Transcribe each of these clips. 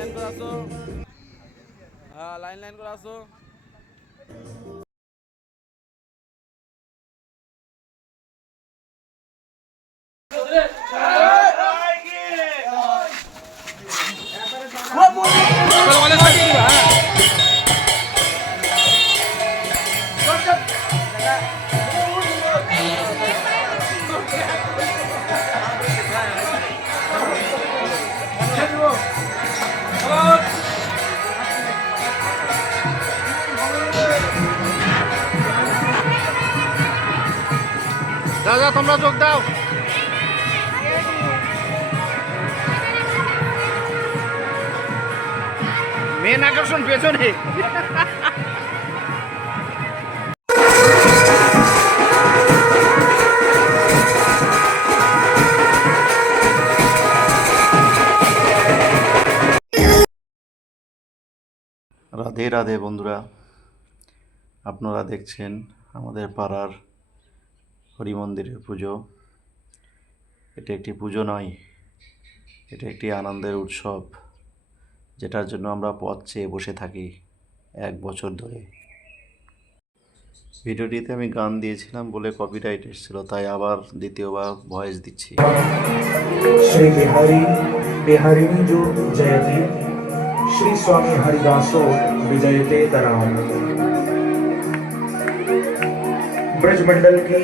Line করে আসো, line করে আসো। যাও যাও তোমরা যোগ দাও। মেন আকর্ষণ পেছনে। রাধে রাধে বন্ধুরা, আপনারা দেখছেন আমাদের পাড়ার হরি মন্দিরের পুজো। এটা একটি পুজো নয়, এটা একটি আনন্দের উৎসব, যেটার জন্য আমরা পথ চেয়ে বসে থাকি 1 বছর ধরে। ভিডিওটিতে আমি গান দিয়েছিলাম বলে কপিরাইট এসেছিল, তাই আবার দ্বিতীয়বার ভয়েস দিচ্ছি। श्री बिहारी बिहारिणी जो जयति श्री स्वामी हरिदासो विजयते तराम। ब्रजमंडल की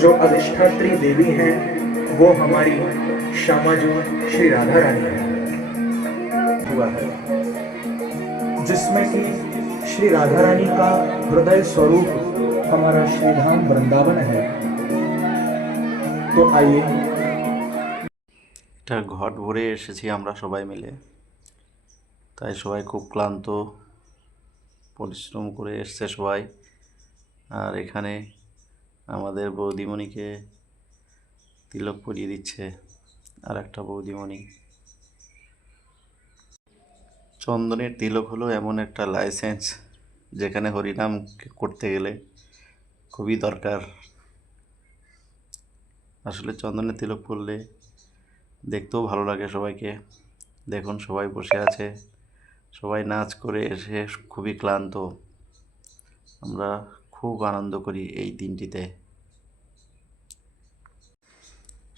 जो अधिष्ठात्री देवी हैं वो हमारी श्यामा जो श्री राधा रानी है, हुआ है जिसमें कि श्री राधा रानी का हृदय स्वरूप हमारा श्रीधाम वृंदावन है। तो आइए, এটা ঘট ভরে এসেছি আমরা সবাই মিলে, তাই সবাই খুব ক্লান্ত, পরিশ্রম করে এসছে সবাই। আর এখানে আমাদের বৌদিমণিকে তিলক পরিয়ে দিচ্ছে আর একটা বৌদিমণি। চন্দনের তিলক হলো এমন একটা লাইসেন্স যেখানে হরিনাম করতে গেলে খুবই দরকার। আসলে চন্দনের তিলক পরলে দেখতেও ভালো লাগে সবাইকে। দেখুন সবাই বসে আছে, সবাই নাচ করে এসে খুবই ক্লান্ত। আমরা খুব আনন্দ করি এই দিনটিতে,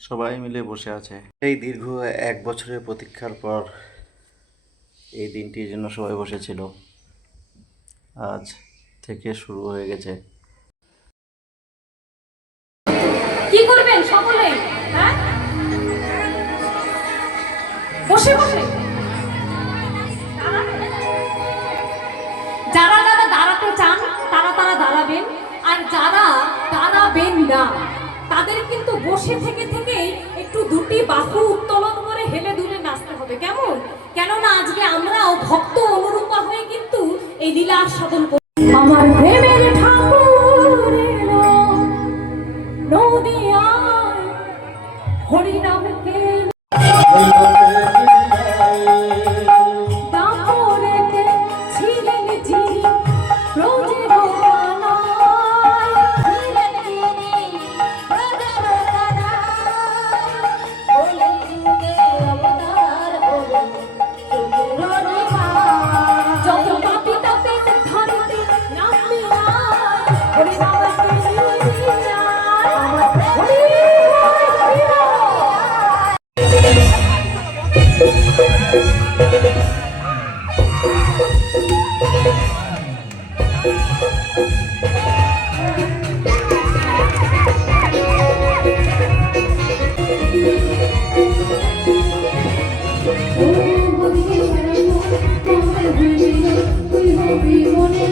সবাই মিলে বসে আছে। এই দীর্ঘ 1 বছরের প্রতীক্ষার পর এই দিনটির জন্য সবাই বসেছিল, আজ থেকে শুরু হয়ে গেছে। কি করবেন সকলে? হ্যাঁ, বসে বসে যারা যারা দাঁড়াতে চান তারা দাঁড়াবেন, আর যারা দাঁড়াবেন না তাদের কিন্তু বসে থেকে একটু দুটি বাহু উত্তোলন করে হেলে দুলে নাচতে হবে, কেমন? কেননা আজকে আমরাও ভক্ত অনুরূপা হয়ে কিন্তু এই লীলা আস্বাদন করি। আমার প্রেমের ঠাকুর নদিয়ায় হরিনামকে দাপরেতে ছিলেন যিনি ব্রজের কানায়, ছিলেন যিনি ব্রজের কানায়, হলেন যুগে অবতার হলেন সুদূর নিমায়। যত পাপী তাপে ধরতে নামতে আয়, হরিনামকে নিয়ে আয়, আমার হরি হরি হরি।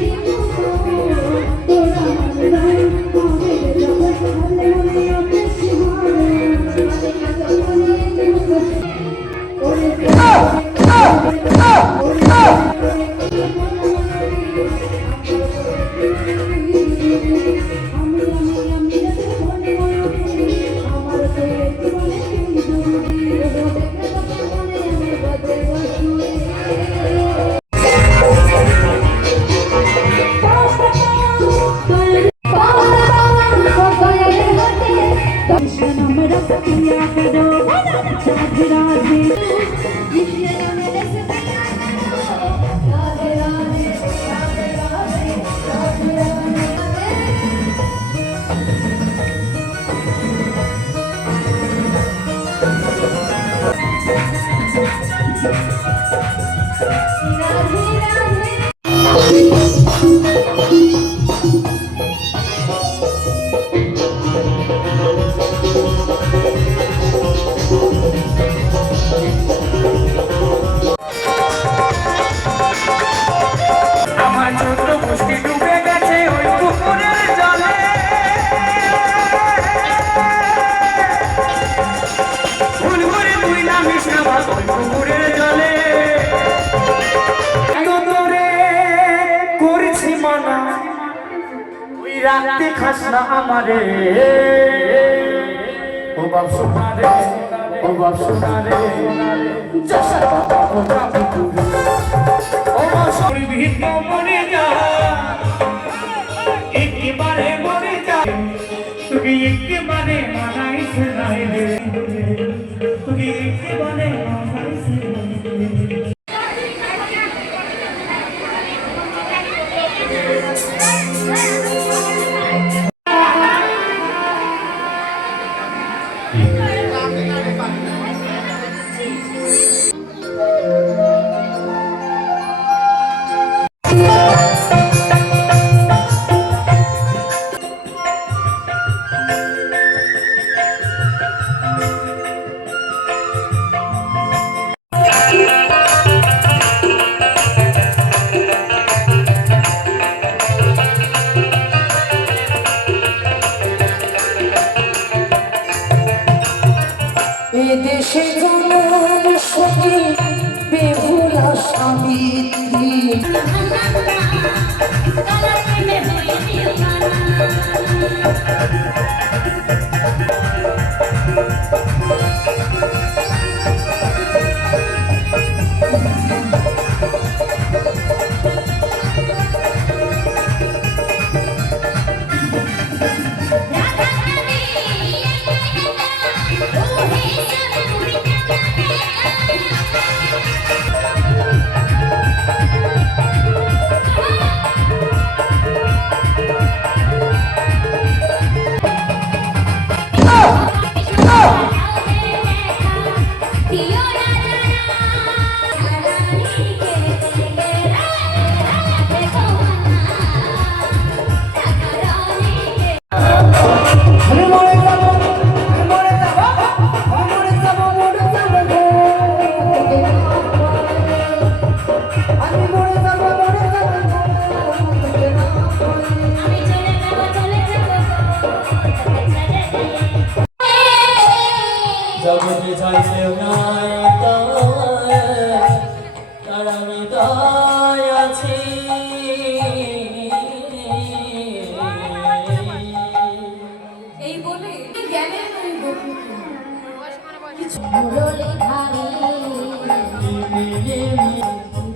राधे राधे খাস না আমারে ও বাপ সোনা রে ও বাপ সোনা রে জশা বাবা ও বাবু তুই ও বাপ সোনা ভিন্ন মরে যা একবারে মরে যা তুই একবারে মানাইস নাই রে তুই একবারে মানাইস নাই রে এদেশে জনম সখী বেহুলা সাবিত্রী জগতে চাইলেও নাই তার আমি তাই আছি এই বলে জ্ঞানের ওই গভীর কিছু মুরলি ধারি বিনে মিলন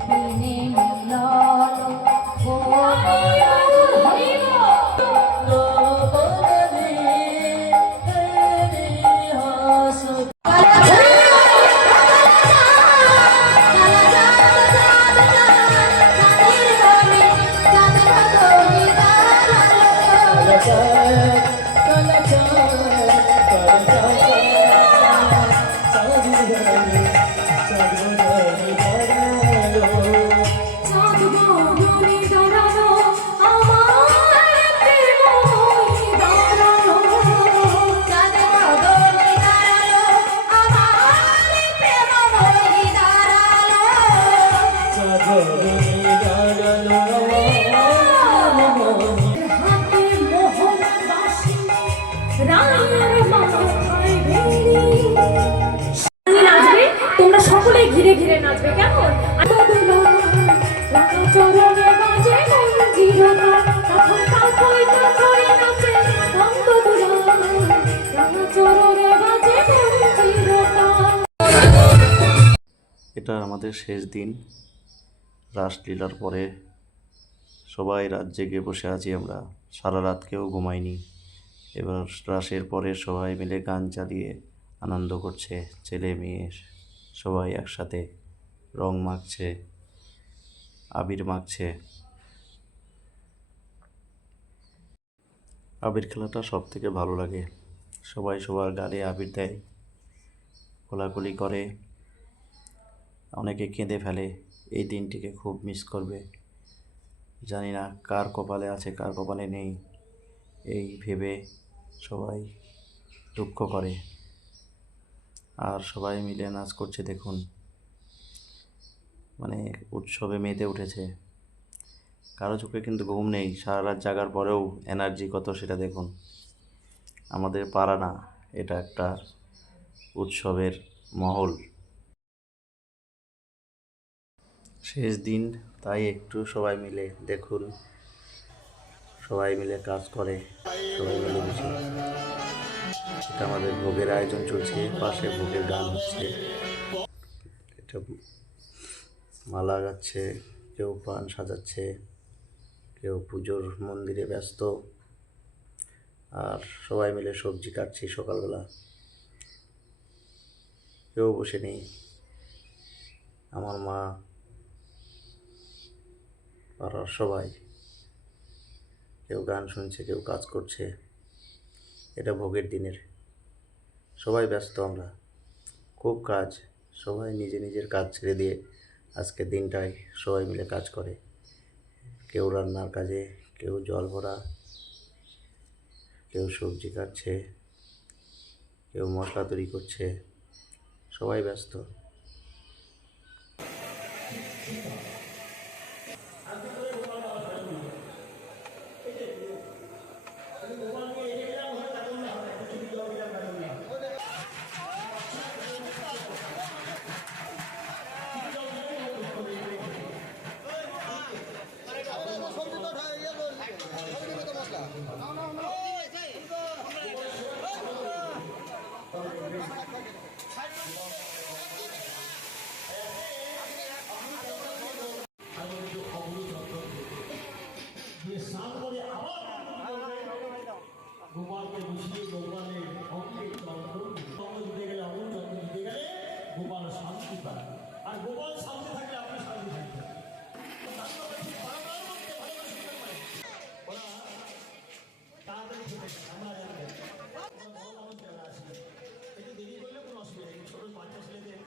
নাচবে, তোমরা সকলেই ঘিরে ঘিরে নাচবে, কেমন? চরণে বাজে মঞ্জিরতা, তখন কাকই কাকই নাচে, চরণে বাজে মঞ্জিরতা। এটা আমাদের শেষ দিন রাসলীলার পরে। সবাই রাত জেগে বসে আছি আমরা, সারা রাত কেউ ঘুমায়নি। এবার রাসের পরে সবাই মিলে গান চালিয়ে আনন্দ করছে, ছেলে মেয়ে সবাই একসাথে রং মাখছে, আবির মাখছে। আবির খেলাটা সব থেকে ভালো লাগে, সবাই সবার গালে আবির দেয়, কোলাকুলি করে, অনেকে কেঁদে ফেলে। এই দিনটিকে খুব মিস করবে। জানি না কার কপালে আছে কার কপালে নেই, এই ভেবে সবাই দুঃখ করে। আর সবাই মিলে নাচ করছে দেখুন, মানে উৎসবে মেতে উঠেছে। কারো চোখে কিন্তু ঘুম নেই, সারা রাত জাগার পরেও এনার্জি কত সেটা দেখুন। আমাদের পাড়া না, এটা একটা উৎসবের মহল। শেষ দিন, তাই একটু সবাই মিলে দেখুন সবাই মিলে কাজ করে, সবাই মিলে মিশে। এটা আমাদের ভোগের আয়োজন চলছে, পাশে ভোগের গান হচ্ছে। এটা মালা গাচ্ছে, কেউ পান সাজাচ্ছে, কেউ পুজোর মন্দিরে ব্যস্ত, আর সবাই মিলে সবজি কাটছি সকালবেলা। কেউ বসে নেই, আমার মা, পাড়ার সবাই, কেউ গান শুনছে, কেউ কাজ করছে। এটা ভোগের দিনের, সবাই ব্যস্ত, আমরা খুব কাজ, সবাই নিজে নিজের কাজ ছেড়ে দিয়ে আজকের দিনটায় সবাই মিলে কাজ করে। কেউ রান্নার কাজে, কেউ জল ভরা, কেউ সবজি কাটছে, কেউ মশলা তৈরি করছে, সবাই ব্যস্ত। গোপালকে বসিয়ে গোপালের অঙ্গে চন্দ্র দিতে গেলে অমন চন্দ্র দিতে গেলে গোপাল শান্তি পায়, আর গোপাল শান্তি থাকলে আপনি শান্তি থাকবেন। তাড়াতাড়ি খেতে আমরা জানবেন একটু দেরি করলে কোনো অসুবিধা নেই, ছোট বাচ্চা ছেলেদের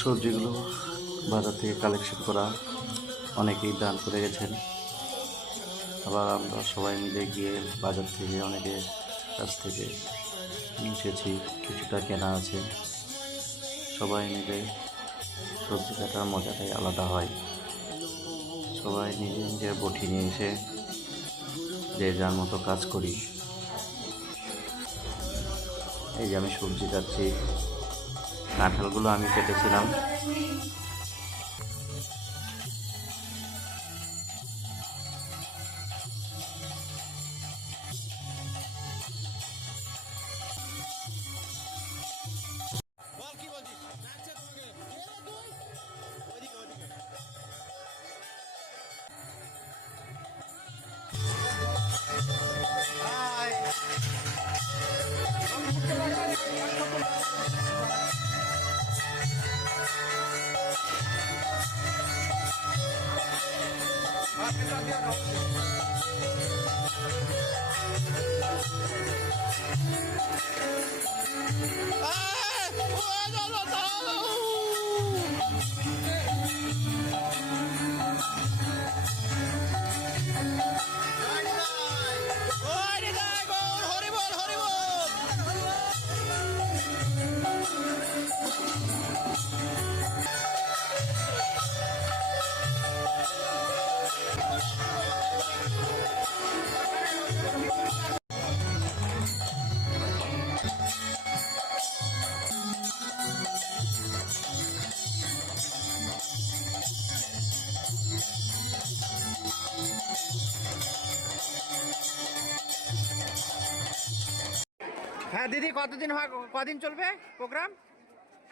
সবজিগুলো বাজার থেকে কালেকশন করা, অনেকেই দান করে গেছেন। আবার আমরা সবাই মিলে গিয়ে বাজার থেকে অনেকের কাছ থেকে এসেছি, কিছুটা কেনা আছে। সবাই মিলে সবজি কাটার মজাটাই আলাদা হয়। সবাই নিজে নিজের বটি নিয়ে এসে যে যার মতো কাজ করি। এই যে আমি সবজি কাটছি, কাঁঠালগুলো আমি কেটেছিলাম। হ্যাঁ দিদি, কতদিন হয়, কদিন চলবে প্রোগ্রাম?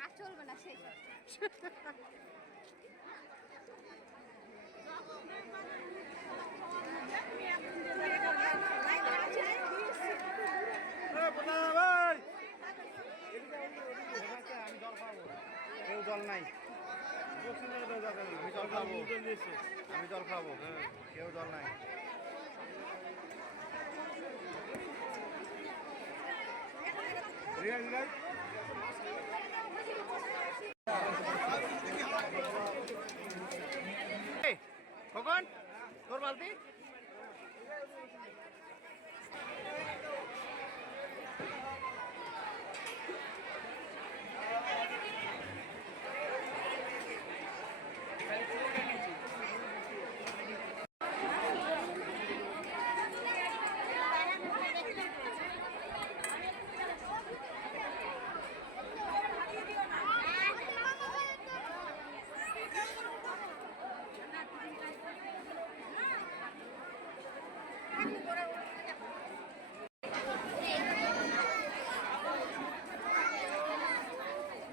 আর চলবে না সেই কেউ জল নাই, আমি জল খাবো, আমি জল খাবো, কেউ জল নাই। কখন তোর বালতি?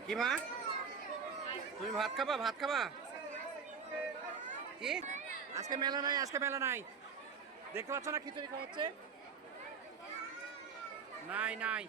কি মা, তুমি ভাত খাবা? ভাত খাবা কি? আজকে মেলা নাই, আজকে মেলা নাই, দেখতে পাচ্ছ না খিচুড়ি খাওয়াচ্ছে? নাই নাই।